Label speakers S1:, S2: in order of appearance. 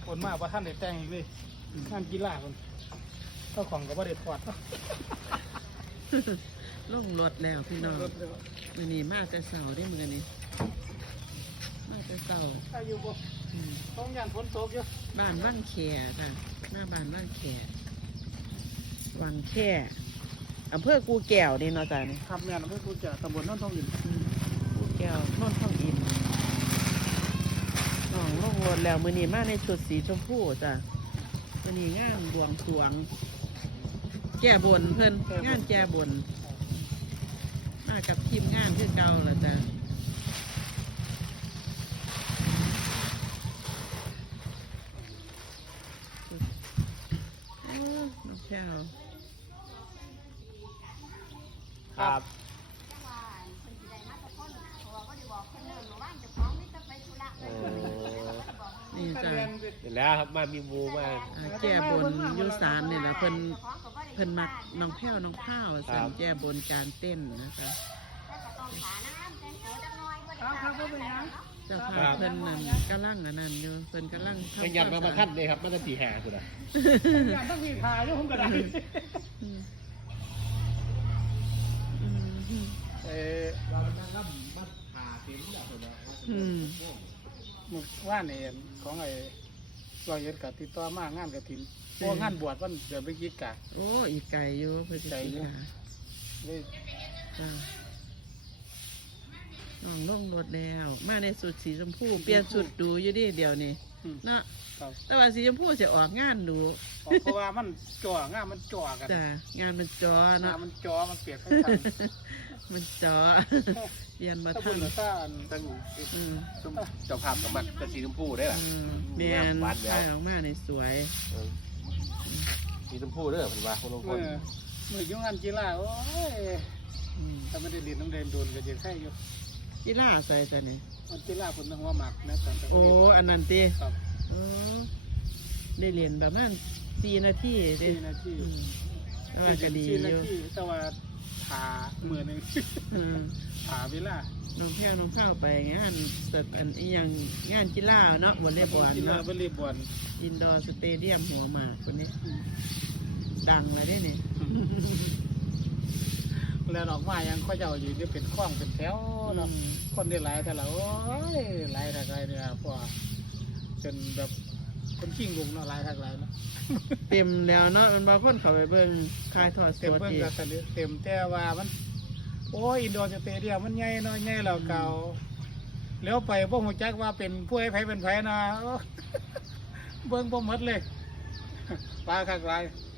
S1: คนมาว่าท่านได้แต่งอีกเลยงานกีฬาคนเจ้าของก็บ่ได้ถอด
S2: ลงรถแล้วพี่น้องมื้อนี้มาแต่เช้าเด้มื้อนี้มาแต่เช้า
S1: ถ้าอยู่บ่ต้องยานฝนตกอยู่
S2: บ้านว่างแขค่ะหน้าบ้านว่างแขวังแค่อำเภอกูแก้วนี่เนาะจ้ะนี่
S1: ครับแม่นอำเภอกูจะตำบลโนนทองอิน
S2: กูแก้วโนนทองอินน้องลงรถแล้วมื้อนี้มาในชุดสีชมพูจ้ะมื้อนี้งานบวงสรวงแก้บนเพิ่นงานแก้บนมากับทีมงานคือเก่าล่ะจ้ะน้องแก้ว
S1: ครับ
S2: นี่จ้ะ
S3: เห็นแล้วครับมามีมูมา
S2: แก้บนอยุสานนี่แหละเพิ่นมักน้องแพ้วน้องข้าวสั่งแก้บนการเต้นนะคะ
S1: ครับบ่เป็นหยัง
S2: เจ้าภาพเพิ่นนั่นกำลังอันนั้นอยู่เพิ่นกำลัง
S3: เป็นยันมาขั้นเลยครับมาตั้ง4 5สุดอ่ะ
S1: ยานต้องมีถ่ายอยู่ผมก็ได้
S2: อืม
S3: เรานั่งรับมาผ่าเต็มแล้วสุดอ่ะ
S2: อืม
S1: มื้อวานนี่ของไอ้ร้อยเอ็ดก็ติดต่อมางานกฐินเพราะงานบวชวันเดือนพฤศจิกา
S2: โอ้อีกไก่อยู่เพิ่นสิ
S1: ไก่อยู่
S2: ค่ะ
S1: เลย
S2: จ้ะน้องลงรถแล้วมาในสุดสีชมพูเปลี่ยนสุดดูอยู่ดิเดี๋ยวนี้เนาะ
S1: ครับ
S2: แต่ว่าสีชมพูจะออกงานดู
S1: เพราะว่ามันจ่องานมันจ่อกัน
S2: จ้ะงานมันจอเนาะ
S1: งานมันจ่อมันเปียกทั้งทาง
S2: มันจอ เรียนมา
S1: ถ้า
S2: ทั
S1: บุ
S2: น
S1: ญถ้าอัน
S3: ตั้ง
S2: อืม
S3: เจ้าภาพกับมันเป็นสีชมพูได้หรอ
S2: อืมเรียนใช่ออกมาในสวย
S3: สีชมพูเด้อผมว่าคนลงค
S1: เมื่อน เมื่อยุ่งงานกีฬาโอ้ย
S2: อืม
S1: ถ้าไม่ได้เรียนต้องเรียนโดนก็จะใช่อยู่
S2: กีฬาใส่จ้ะนี่
S1: มันกีฬาคนต้องหัวหมักนะแต่
S2: โอ้อันนั้นตี
S1: ครับ
S2: โอ้ได้เรียนประมาณ4 นาทีเด้
S1: 4 นาที
S2: อืมแต่ว่าก็ดี
S1: 4
S2: อ
S1: นา
S2: ยู่
S1: ทีแต่ว่าขามือหนึ่ง
S2: อืม
S1: ขาเวลา
S2: น้องแพ้วน้องข้าวไปงานสัตว์อันอีหยังงานกีฬาเนาะวอลเลย์บอล
S1: กีฬา
S2: เนาะ
S1: วอลเลย์บอล
S2: อินดอร์สเตเดียมหัวหมากคนนี้ ดังเลยได้เนี่ย
S1: แล้วออกมายังข้อเจ้าอยู่จะเป็นคล้องเป็นแถวเนาะคนได้หลายแต่ละโอ้ยหลายทักหลายเนี่ยเพราะว่าเป็นแบบคนขิงลุงเนาะหลายทักหลายเนาะ
S2: เต็มแล้วเนาะมันบางคนเขาไปเบิ่งคายทอดส
S1: เต็ม
S2: ด
S1: เพิ่ง
S2: อีก
S1: กับเต็มแต่ว่ามันโอ้ยอินโดสเตเดียมมันใหญ่เนาะใหญ่แล้วเก่าแล้วไปพวกหัวจักว่าเป็นผู้ให้ไผเป็นไผนะ โอ้ เบิ่งบ่หมดเลยปลาคักหลาย